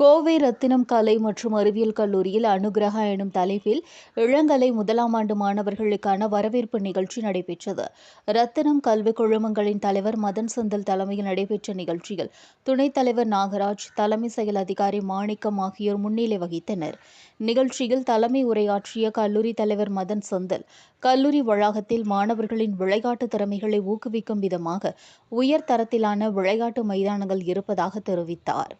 கோவை ரத்தினம் கலை மற்றும் அறிவியல் கல்லூரியில் அனுகிரகா எனும் தலைப்பில் இளங்கலை முதலாம் ஆண்டு மாணவர்களுக்கான வரவேற்பு நிகழ்ச்சி நடைபெற்றது. ரத்தினம் கல்வி குழுமங்களின் தலைவர் மதன் செந்தில் தலைமையில் நடைபெற்ற நிகழ்ச்சியில் துணைத் தலைவர் நாகராஜ் தலைமை செயல் அதிகாரி மாணிக்கம் ஆகியோர் முன்னிலை வகித்தனர். நிகழ்ச்சியில் தலைமை உரையாற்றிய கல்லூரி தலைவர் மதன் செந்தில் கல்லூரி வளாகத்தில் மாணவர்களின் விளையாட்டு திறமைகளை ஊக்குவிக்கும் விதமாக உயர் தரத்திலான விளையாட்டு மைதானங்கள் இருப்பதாக தெரிவித்தார்.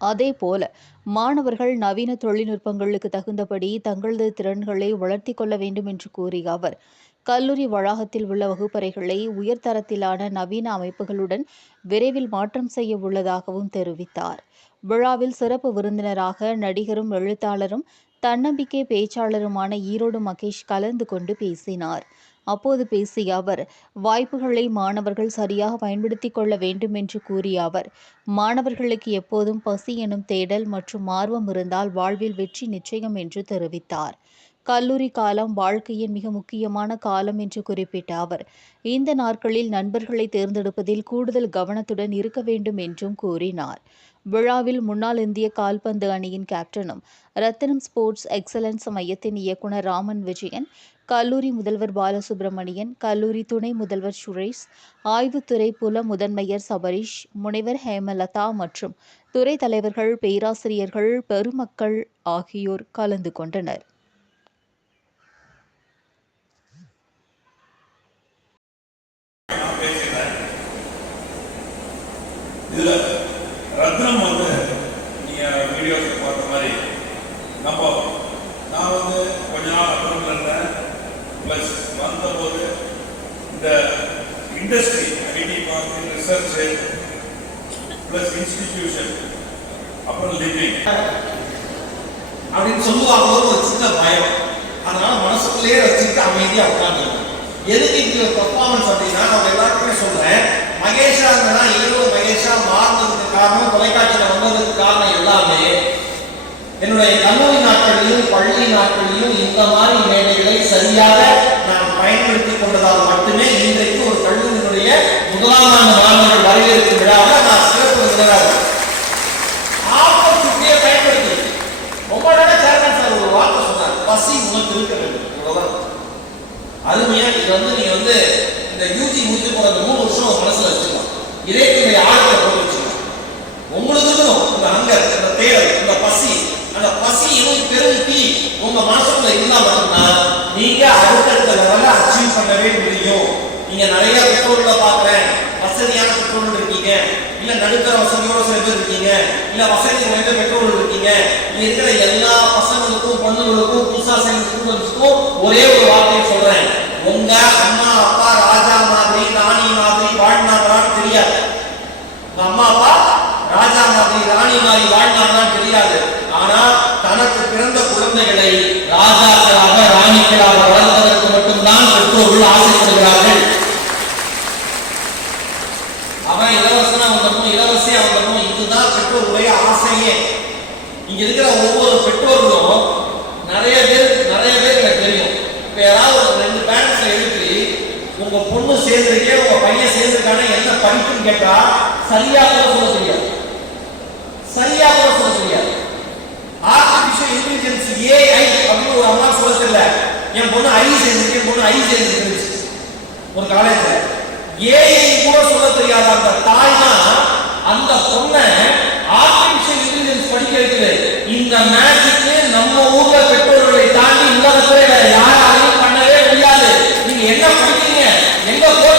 அதேபோல மாணவர்கள் நவீன தொழில்நுட்பங்களுக்கு தகுந்தபடி தங்களது திறன்களை வளர்த்திக் கொள்ள வேண்டும் என்று கூறிய அவர் கல்லூரி வளாகத்தில் உள்ள வகுப்பறைகளை உயர்தரத்திலான நவீன அமைப்புகளுடன் விரைவில் மாற்றம் செய்ய உள்ளதாகவும் தெரிவித்தார். விழாவில் சிறப்பு விருந்தினராக நடிகரும் எழுத்தாளரும் தன்னம்பிக்கை பேச்சாளருமான ஈரோடு மகேஷ் கலந்து கொண்டு பேசினார். அப்போது பேசிய அவர் வாய்ப்புகளை மாணவர்கள் சரியாக பயன்படுத்திக் கொள்ள வேண்டும் என்று கூறிய அவர் மாணவர்களுக்கு எப்போதும் பசி எனும் தேடல் மற்றும் ஆர்வம் இருந்தால் வாழ்வில் வெற்றி நிச்சயம் என்று தெரிவித்தார். கல்லூரி காலம் வாழ்க்கையின் மிக முக்கியமான காலம் என்று குறிப்பிட்ட அவர் இந்த நாட்களில் நண்பர்களை தேர்ந்தெடுப்பதில் கூடுதல் கவனத்துடன் இருக்க வேண்டும் என்றும் கூறினார். விழாவில் முன்னாள் இந்திய கால்பந்து அணியின் கேப்டனும் ரத்தினம் ஸ்போர்ட்ஸ் எக்ஸலன்ஸ் மையத்தின் இயக்குனர் ராமன் விஜயன் கல்லூரி முதல்வர் பாலசுப்ரமணியன் கல்லூரி துணை முதல்வர் சுரேஷ் ஆய்வுத்துறை புல முதன்மையர் சபரீஷ் முனைவர் ஹேமலதா மற்றும் துறை தலைவர்கள் பேராசிரியர்கள் பெருமக்கள் ஆகியோர் கலந்து கொண்டனர். இதுல ரத்னம் வந்து நீங்கள் வீடியோஸ் பார்த்த மாதிரி நம்ம நான் வந்து கொஞ்ச நாள் அப்புறம் இருந்தேன். ப்ளஸ் வந்தபோது இந்த இண்டஸ்ட்ரி ஐடி பார்த்து ரிசர்ச் ப்ளஸ் இன்ஸ்டிடியூஷன் அப்புறம் லிவிங் அப்படின்னு சொல்லுவாங்களோ ஒரு சின்ன பயம். அதனால மனசுக்குள்ளேயே வச்சுட்டு அமைதியாக உட்காந்துருக்கோம் எதுக்கு இப்படி ஒரு பர்ஃபார்மன்ஸ் அப்படின்னா நான் எல்லாருக்குமே சொல்றேன். மகேஷா இருந்தா ஈரோ மகேஷா மாறினதுக்கு காரணம் தொலைக்காட்சியில் வந்ததுக்கு காரணம் எல்லாமே. என்னுடைய கல்லூரி நாட்களிலும் பள்ளி நாட்களிலும் இந்த மாதிரி மேடைகளை சரியாக நான் பயன்படுத்திக் கொண்டதால் மட்டுமே இன்றைக்கு ஒரு கல்லூரியினுடைய முதலாம் ஆண்டு மாணவர்கள் வரவேற்பு விழாவை இது வந்து நீங்க வந்து இந்த யூஜி முடிச்சு போற அந்த மூணு வருஷம் மனசுல வச்சுக்கலாம் இதே நீங்க ஆழத்தை போட்டு வச்சுக்கலாம் உங்களுக்கு இந்த அங்கர் இந்த தேடல் அந்த பசி. அந்த பசி இன்னும் பெரும் தீ உங்க மனசுக்குள்ள இருந்தா மட்டும்தான் நீங்க அடுத்தடுத்த லெவல்ல அச்சீவ் பண்ணவே முடியும். நீங்க நிறைய பெற்றோர்களை பாக்குறேன். வசதியான பெற்றோர்கள் இருக்கீங்க. இல்ல நடுத்தர வசதியோட சில பேர் இருக்கீங்க. இல்ல வசதி குறைந்த பெற்றோர்கள் இருக்கீங்க. இங்க இருக்கிற எல்லா பசங்களுக்கும் பொண்ணுங்களுக்கும் புதுசா சேர்ந்த ஸ்டூடெண்ட்ஸ்க்கும் ஒரே ஒரு வார்த்தையை சொல்றேன். உங்க அம்மா அப்பா ராஜா மாதிரி ராணி மாதிரி வாழ்நாங்களான்னு தெரியாது. உங்க அம்மா அப்பா ராஜா மாதிரி ராணி மாதிரி வாழ்நாங்களான்னு தெரியாது. ஆனா தனக்கு பிறந்த குழந்தைகளை ராஜாக்களாக ராணிகளாக வளர்ப்பதற்கு மட்டும்தான் பெற்றோர்கள் ஆசைப்படுகிறார்கள். அவன் இலவசனா வந்துடணும் இலவசியா வந்துடணும் இதுதான் பெற்றோருடைய ஆசையே. இங்க இருக்கிற ஒவ்வொரு பெற்றோர்களும் நிறைய பேர் உங்க பொண்ணு சேர்ந்திருக்கே உங்க பையன் சேர்ந்திருக்கானே என்ன படிப்புன்னு கேட்டா சரியா கூட சொல்ல தெரியாது. சரியா கூட சொல்ல தெரியாது. ஆர்டிபிஷியல் இன்டெலிஜென்ஸ் ஏஐ அப்படின்னு ஒரு அம்மா சொல்ல தெரியல. என் பொண்ணு ஐ சேர்ந்திருக்கு என் பொண்ணு ஐ சேர்ந்துருச்சு ஒரு காலேஜ்ல ஏஐ கூட சொல்ல தெரியாத அந்த தாய் தான் அந்த பொண்ணை ஆர்டிபிஷியல் இன்டெலிஜென்ஸ் படிக்க வைக்குது. இந்த மேஜிக்கு நம்ம ஊர்ல பெற்றோர்களை தாண்டி உலகத்துல வேற யாராலையும் பண்ணவே முடியாது. நீங்க என்ன படிக்கிறீங்க? 이거 뭐